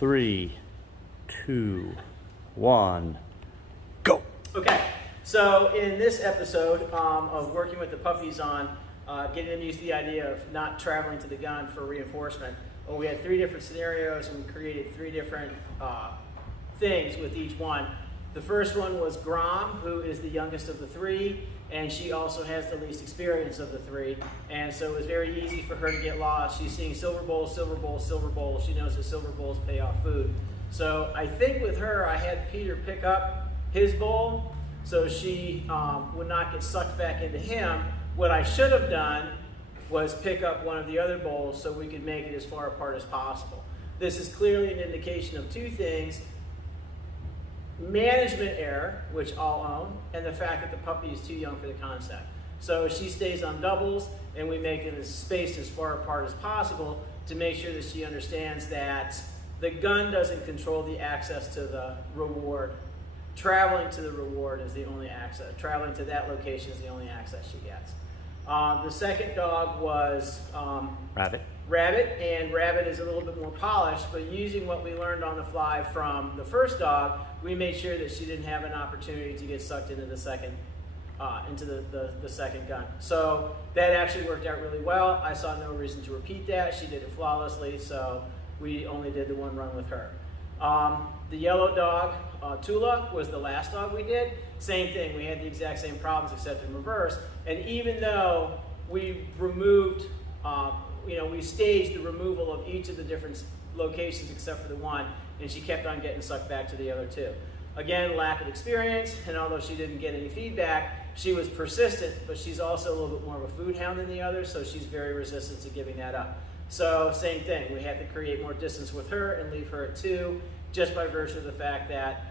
3, 2, 1, go. Okay, so in this episode of working with the puppies on getting them used to the idea of not traveling to the gun for reinforcement, we had 3 different scenarios and we created 3 different things with each one. The first one was Grom, who is the youngest of the 3, and she also has the least experience of the 3, and so it was very easy for her to get lost. She's seeing silver bowl, silver bowl, silver bowl. She knows that silver bowls pay off food. So I think with her, I had Peter pick up his bowl so she would not get sucked back into him. What I should have done was pick up one of the other bowls so we could make it as far apart as possible. This is clearly an indication of 2 things. Management error, which I'll own, and the fact that the puppy is too young for the concept. So she stays on doubles and we make it as spaced as far apart as possible to make sure that she understands that the gun doesn't control the access to the reward. Traveling to the reward is the only access. Traveling to that location is the only access she gets. The second dog was Rabbit, and Rabbit is a little bit more polished, but using what we learned on the fly from the first dog, we made sure that she didn't have an opportunity to get sucked into the second second gun. So that actually worked out really well. I saw no reason to repeat that. She did it flawlessly, so we only did the 1 run with her. The yellow dog, Tula, was the last dog we did. Same thing, we had the exact same problems except in reverse. And even though we removed, we staged the removal of each of the different locations except for the 1, and she kept on getting sucked back to the other 2. Again, lack of experience, and although she didn't get any feedback, she was persistent, but she's also a little bit more of a food hound than the others, so she's very resistant to giving that up. So same thing, we had to create more distance with her and leave her at 2, just by virtue of the fact that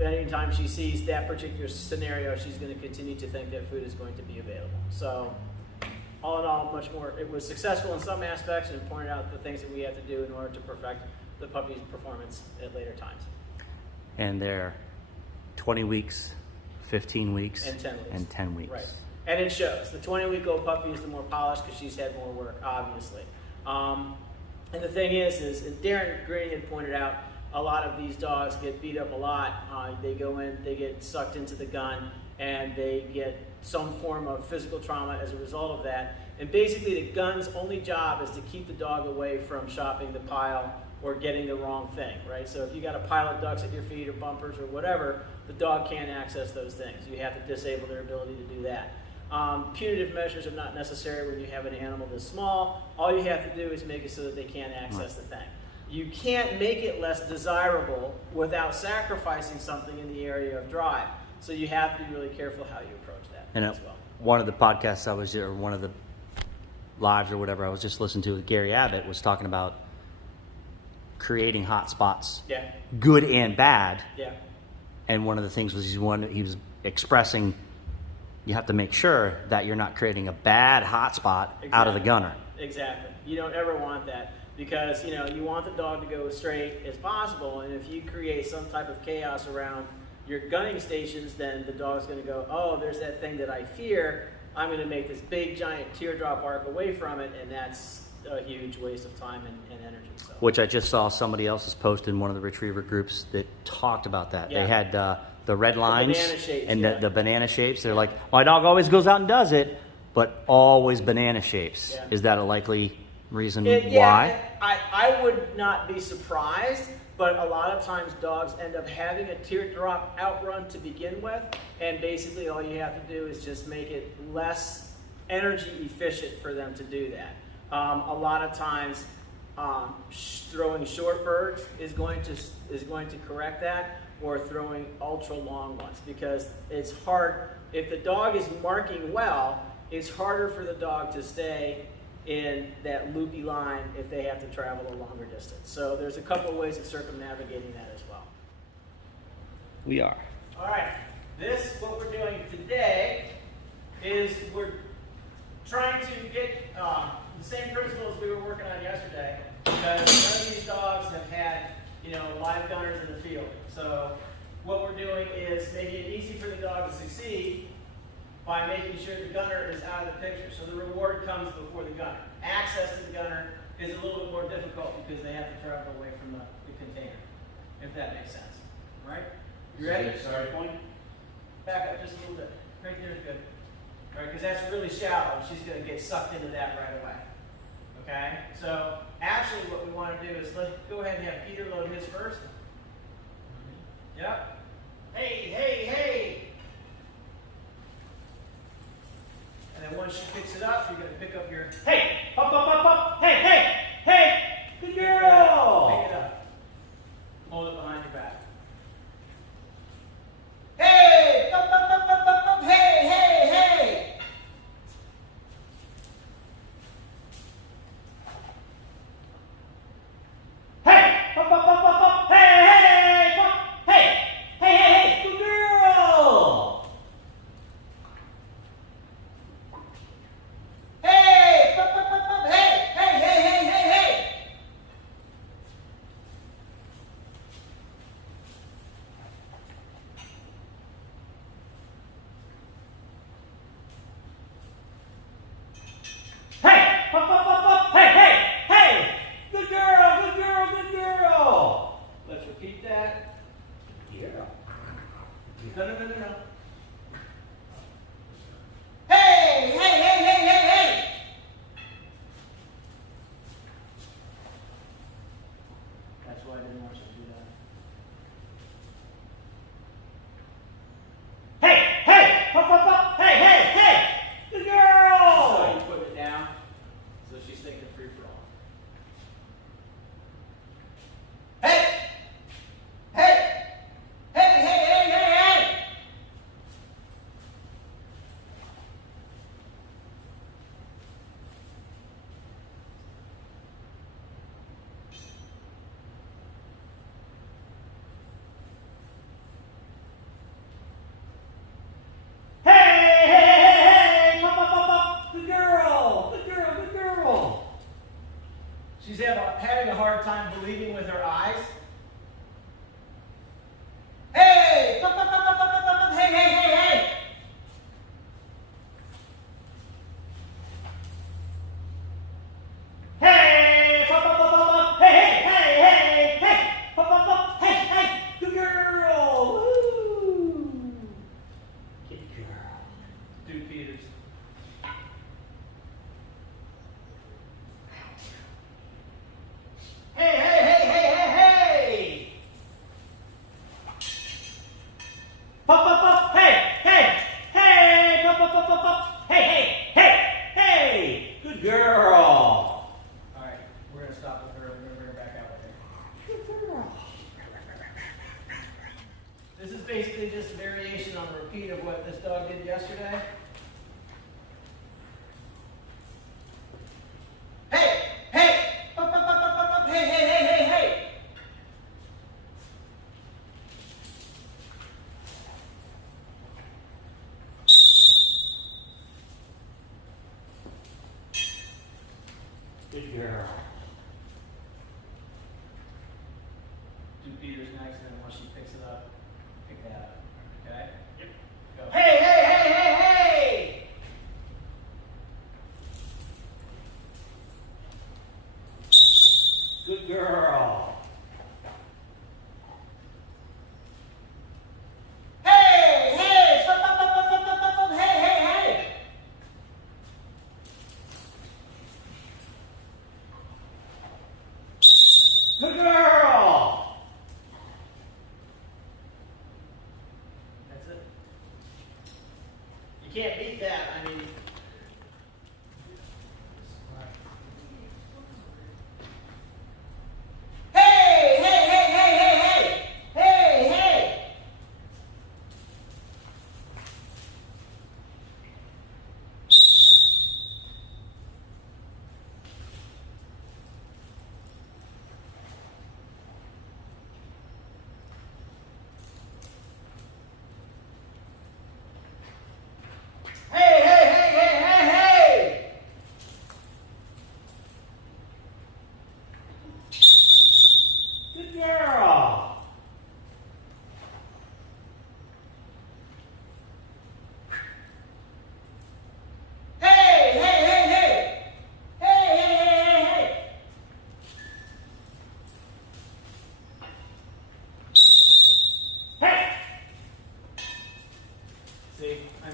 anytime she sees that particular scenario, she's going to continue to think that food is going to be available. So all in all, much more, it was successful in some aspects and pointed out the things that we have to do in order to perfect the puppy's performance at later times. And they're 20 weeks, 15 weeks, and 10 weeks. And 10 weeks. Right. And it shows. The 20-week-old puppy is the more polished because she's had more work, obviously. And the thing is Darren Green had pointed out, a lot of these dogs get beat up a lot. They go in, they get sucked into the gun, and they get some form of physical trauma as a result of that. And basically the gun's only job is to keep the dog away from shopping the pile or getting the wrong thing, right? So if you got a pile of ducks at your feet or bumpers or whatever, the dog can't access those things. You have to disable their ability to do that. Punitive measures are not necessary when you have an animal this small. All you have to do is make it so that they can't access the thing. You can't make it less desirable without sacrificing something in the area of drive. So you have to be really careful how you approach that as well. One of the podcasts or one of the lives or whatever I was just listening to with Gary Abbott was talking about creating hot spots, good and bad. Yeah. And one of the things was he was expressing, you have to make sure that you're not creating a bad hot spot out of the gunner. Exactly. You don't ever want that because you want the dog to go as straight as possible, and if you create some type of chaos around your gunning stations, then the dog's going to go, oh, there's that thing that I fear. I'm going to make this big giant teardrop arc away from it, and that's a huge waste of time and energy. So. Which I just saw somebody else's post in one of the retriever groups that talked about that. Yeah. They had the red lines and the banana shapes. They're like, my dog always goes out and does it, but always banana shapes. Yeah. Is that a likely reason why? I would not be surprised, but a lot of times dogs end up having a teardrop outrun to begin with, and basically all you have to do is just make it less energy efficient for them to do that. A lot of times throwing short birds is going to correct that, or throwing ultra long ones, because it's hard. If the dog is marking well, it's harder for the dog to stay in that loopy line if they have to travel a longer distance. So there's a couple of ways of circumnavigating that as well. We are. All right, what we're doing today is we're trying to get the same principles we were working on yesterday, because none of these dogs have had live gunners in the field. So what we're doing is making it easy for the dog to succeed by making sure the gunner is out of the picture. So the reward comes before the gunner. Access to the gunner is a little bit more difficult because they have to travel away from the container, if that makes sense. All right? You ready? Sorry, point. Back up just a little bit. Right there is good. All right, because that's really shallow. She's going to get sucked into that right away. Okay? So actually what we want to do is go ahead and have Peter load his first. Yep. Hey, hey, hey! And then once she picks it up, you're going to pick up your... Hey! Up, up, up, up! Hey, hey! Hey! Good girl! Pick it up. Hold it behind your back. Hey! Up, up, up, up, up, up! Hey, hey, hey! Hey! Up, up, up, up, up! Hey, hey! Up! Hey! Hey, hey, hey! Good girl! Hey! Up, up, up, up! Hey! Hey, hey, hey, hey, hey! Hey! Up, up, up, up! Hey, hey! Hey! Good girl! Good girl! Good girl! Let's repeat that. Yeah. No, no, no, no, no. Hey! Hey, hey, hey, hey, hey! That's why I didn't want you to do that. Hey! Hey! Up, up, up! Hey, hey, hey! Good So girl! you put it down, so she's thinking free for all. Hey! Hey! Hey, hey, hey, hey, hey! Hey, hey, hey, hey, up, up, up, up. Good girl, good girl, good girl. She's having a hard time believing with her eyes. Hey! Up, up, up, up, up, up, up, up. Hey, hey, hey, hey! Hey, up, up, up, up, up. Hey, hey, hey, hey, hey, up, up, up. Hey, hey, good girl. Woo. Good girl. Do Peters. Hey, hey, hey, hey, hey, hey! Up, up, up. Hey, hey, hey, up, up, up, up, up. Hey, hey, hey, hey, good girl. All right, we're gonna stop with her and we're gonna bring her back out with her. Good girl. This is basically just a variation on the repeat of what this dog did yesterday. Hey! Hey! Up, up, up, up, up, up! Hey, hey, hey, hey, hey! Good girl. Do Peters next, and then once she picks it up, pick that up. Okay? Yep. Go. Hey, hey, hey, hey, hey! Good girl. Hey, hey! Stop, stop, stop, stop, stop, stop, stop! Hey, hey, hey! Good girl. That's it. You can't beat that. I mean, hey, hey, hey, hey, hey, hey, hey, hey.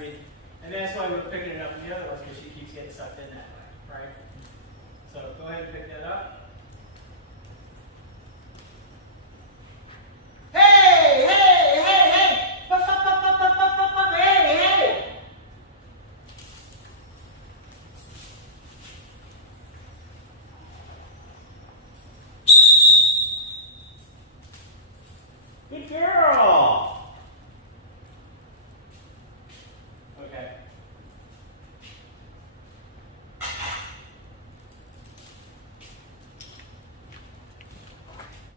breathe. And that's why we're picking it up in the other ones, because she keeps getting sucked in that way, right? So go ahead and pick that up.